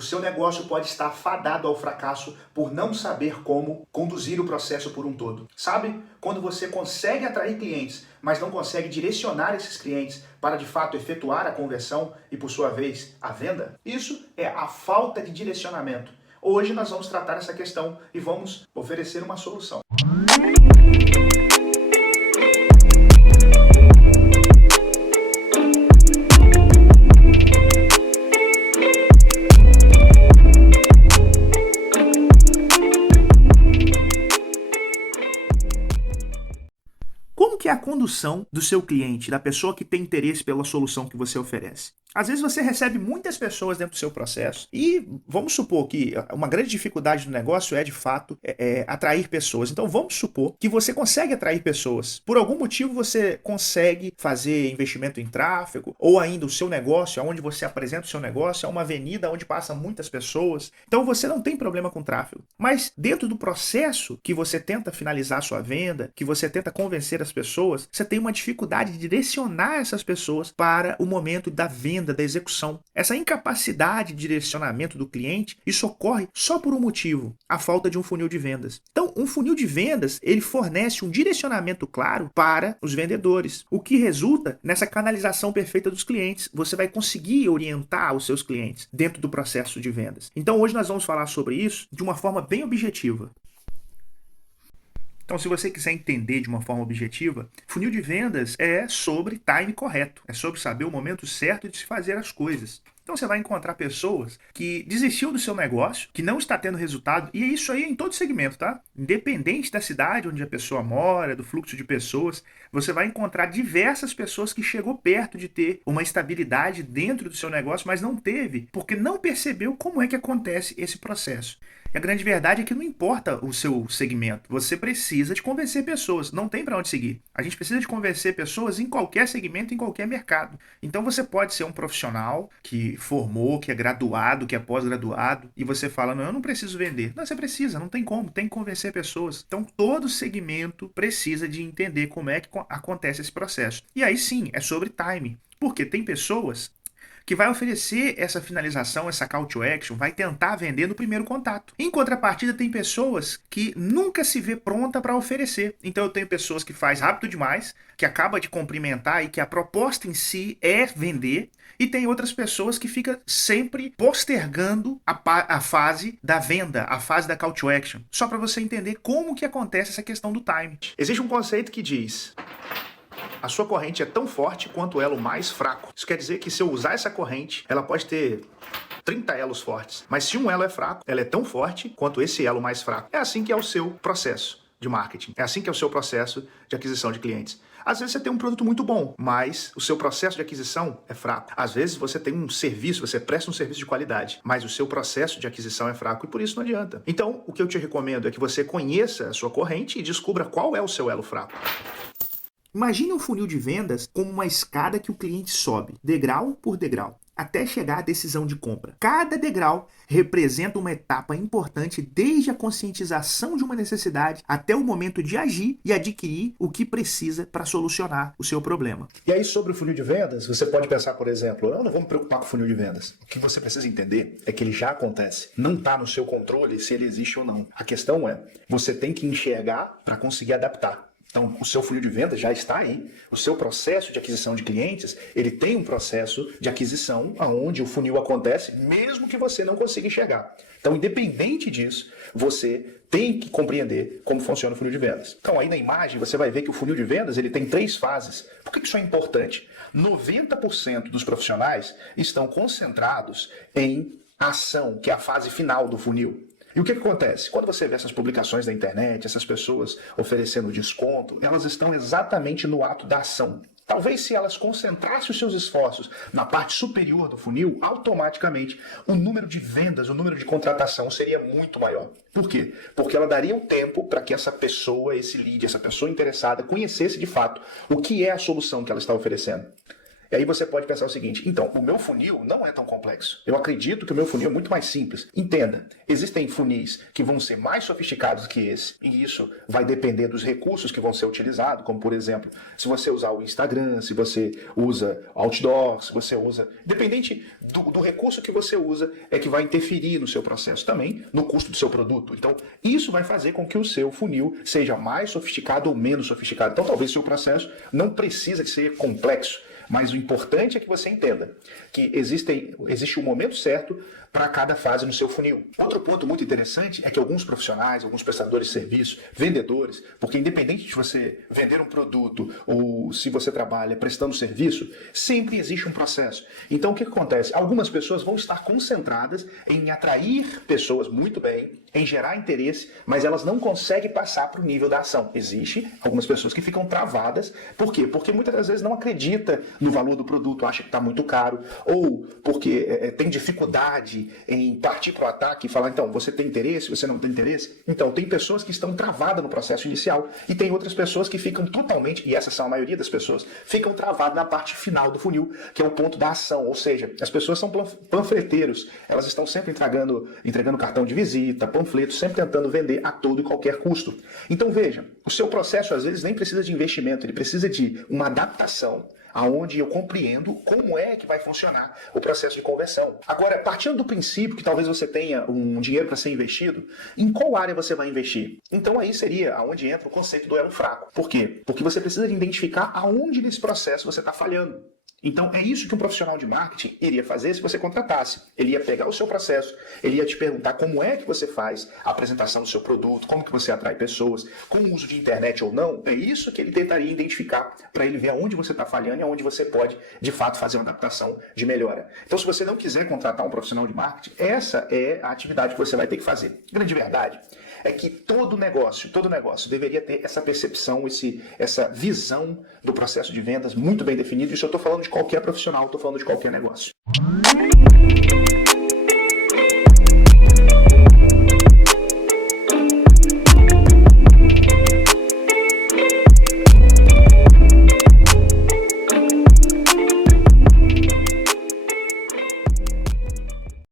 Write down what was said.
o seu negócio pode estar fadado ao fracasso por não saber como conduzir o processo por um todo. Sabe? Quando você consegue atrair clientes, mas não consegue direcionar esses clientes para de fato efetuar a conversão e, por sua vez, a venda? Isso é a falta de direcionamento. Hoje nós vamos tratar essa questão e vamos oferecer uma solução. Como que é a condução do seu cliente, da pessoa que tem interesse pela solução que você oferece? Às vezes você recebe muitas pessoas dentro do seu processo e vamos supor que uma grande dificuldade do negócio é, de fato, atrair pessoas. Então vamos supor que você consegue atrair pessoas. Por algum motivo você consegue fazer investimento em tráfego ou ainda o seu negócio, onde você apresenta o seu negócio, é uma avenida onde passam muitas pessoas. Então você não tem problema com tráfego. Mas dentro do processo que você tenta finalizar a sua venda, que você tenta convencer as pessoas, você tem uma dificuldade de direcionar essas pessoas para o momento da venda, da execução. Essa incapacidade de direcionamento do cliente, isso ocorre só por um motivo, a falta de um funil de vendas. Então, um funil de vendas, ele fornece um direcionamento claro para os vendedores, o que resulta nessa canalização perfeita dos clientes. Você vai conseguir orientar os seus clientes dentro do processo de vendas. Então, hoje nós vamos falar sobre isso de uma forma bem objetiva. Então, se você quiser entender de uma forma objetiva, funil de vendas é sobre time correto, é sobre saber o momento certo de se fazer as coisas. Então você vai encontrar pessoas que desistiu do seu negócio, que não está tendo resultado, e isso aí é em todo segmento, tá? Independente da cidade onde a pessoa mora, do fluxo de pessoas, você vai encontrar diversas pessoas que chegou perto de ter uma estabilidade dentro do seu negócio, mas não teve, porque não percebeu como é que acontece esse processo. E a grande verdade é que não importa o seu segmento, você precisa de convencer pessoas, não tem para onde seguir. A gente precisa de convencer pessoas em qualquer segmento, em qualquer mercado. Então você pode ser um profissional que formou, que é graduado, que é pós-graduado, e você fala, não, eu não preciso vender. Não, você precisa, não tem como, tem que convencer pessoas. Então todo segmento precisa de entender como é que acontece esse processo. E aí sim, é sobre time, porque tem pessoas que vai oferecer essa finalização, essa call to action, vai tentar vender no primeiro contato. Em contrapartida, tem pessoas que nunca se vê pronta para oferecer. Então eu tenho pessoas que faz rápido demais, que acaba de cumprimentar e que a proposta em si é vender, e tem outras pessoas que ficam sempre postergando a fase da venda, a fase da call to action. Só para você entender como que acontece essa questão do time. Existe um conceito que diz: a sua corrente é tão forte quanto o elo mais fraco. Isso quer dizer que se eu usar essa corrente, ela pode ter 30 elos fortes. Mas se um elo é fraco, ela é tão forte quanto esse elo mais fraco. É assim que é o seu processo de marketing. É assim que é o seu processo de aquisição de clientes. Às vezes você tem um produto muito bom, mas o seu processo de aquisição é fraco. Às vezes você tem um serviço, você presta um serviço de qualidade, mas o seu processo de aquisição é fraco e por isso não adianta. Então, o que eu te recomendo é que você conheça a sua corrente e descubra qual é o seu elo fraco. Imagine um funil de vendas como uma escada que o cliente sobe, degrau por degrau, até chegar à decisão de compra. Cada degrau representa uma etapa importante desde a conscientização de uma necessidade até o momento de agir e adquirir o que precisa para solucionar o seu problema. E aí, sobre o funil de vendas, você pode pensar, por exemplo, eu não vou me preocupar com o funil de vendas. O que você precisa entender é que ele já acontece. Não está no seu controle se ele existe ou não. A questão é, você tem que enxergar para conseguir adaptar. Então, o seu funil de vendas já está aí. O seu processo de aquisição de clientes, ele tem um processo de aquisição onde o funil acontece, mesmo que você não consiga enxergar. Então, independente disso, você tem que compreender como funciona o funil de vendas. Então, aí na imagem, você vai ver que o funil de vendas ele tem 3 fases. Por que isso é importante? 90% dos profissionais estão concentrados em ação, que é a fase final do funil. E o que acontece? Quando você vê essas publicações na internet, essas pessoas oferecendo desconto, elas estão exatamente no ato da ação. Talvez se elas concentrassem os seus esforços na parte superior do funil, automaticamente o número de vendas, o número de contratação seria muito maior. Por quê? Porque ela daria o tempo para que essa pessoa, esse lead, essa pessoa interessada, conhecesse de fato o que é a solução que ela está oferecendo. E aí você pode pensar o seguinte, então, o meu funil não é tão complexo. Eu acredito que o meu funil é muito mais simples. Entenda, existem funis que vão ser mais sofisticados que esse, e isso vai depender dos recursos que vão ser utilizados, como por exemplo, se você usar o Instagram, se você usa outdoor, se você usa... Dependente do recurso que você usa, é que vai interferir no seu processo também, no custo do seu produto. Então, isso vai fazer com que o seu funil seja mais sofisticado ou menos sofisticado. Então, talvez o seu processo não precisa de ser complexo, mas o importante é que você entenda que existe um momento certo para cada fase no seu funil. Outro ponto muito interessante é que alguns profissionais, alguns prestadores de serviço, vendedores, porque independente de você vender um produto ou se você trabalha prestando serviço, sempre existe um processo. Então o que acontece? Algumas pessoas vão estar concentradas em atrair pessoas muito bem, em gerar interesse, mas elas não conseguem passar para o nível da ação. Existe algumas pessoas que ficam travadas. Por quê? Porque muitas das vezes não acredita no valor do produto, acha que está muito caro, ou porque tem dificuldade em partir para o ataque e falar, então, você tem interesse, você não tem interesse? Então, tem pessoas que estão travadas no processo inicial e tem outras pessoas que ficam totalmente, e essas são a maioria das pessoas, ficam travadas na parte final do funil, que é o ponto da ação, ou seja, as pessoas são panfleteiros, elas estão sempre entregando cartão de visita, panfletos, sempre tentando vender a todo e qualquer custo. Então, veja, o seu processo às vezes nem precisa de investimento, ele precisa de uma adaptação, aonde eu compreendo como é que vai funcionar o processo de conversão. Agora, partindo do princípio que talvez você tenha um dinheiro para ser investido, em qual área você vai investir? Então aí seria aonde entra o conceito do elo fraco. Por quê? Porque você precisa de identificar aonde nesse processo você está falhando. Então é isso que um profissional de marketing iria fazer se você contratasse. Ele ia pegar o seu processo, ele ia te perguntar como é que você faz a apresentação do seu produto, como que você atrai pessoas, com o uso de internet ou não. É isso que ele tentaria identificar para ele ver aonde você está falhando e aonde você pode, de fato, fazer uma adaptação de melhora. Então se você não quiser contratar um profissional de marketing, essa é a atividade que você vai ter que fazer. Grande verdade é que todo negócio deveria ter essa percepção, essa visão do processo de vendas muito bem definido. Isso eu estou falando de qualquer profissional, estou falando de qualquer negócio.